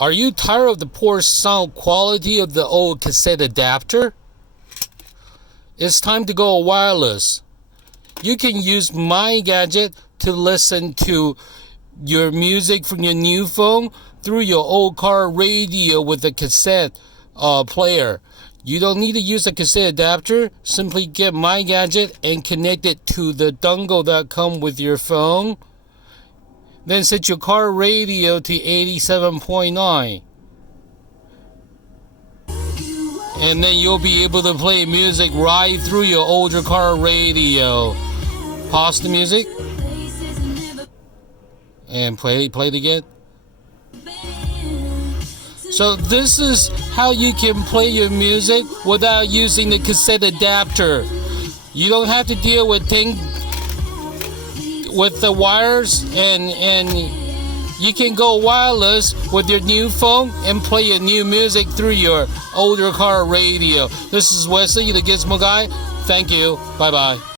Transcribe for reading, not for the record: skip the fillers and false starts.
Are you tired of the poor sound quality of the old cassette adapter? It's time to go wireless. You can use my gadget to listen to your music from your new phone through your old car radio with a cassette player. You don't need to use a cassette adapter. Simply get my gadget and connect it to the dongle that comes with your phone. Then set your car radio to 87.9. And then you'll be able to play music right through your older car radio. Pause the music. And play it again. So this is how you can play your music without using the cassette adapter. You don't have to deal with the wires, and you can go wireless with your new phone and play your new music through your older car radio. This is Wesley, the Gizmo Guy. Thank you. Bye-bye.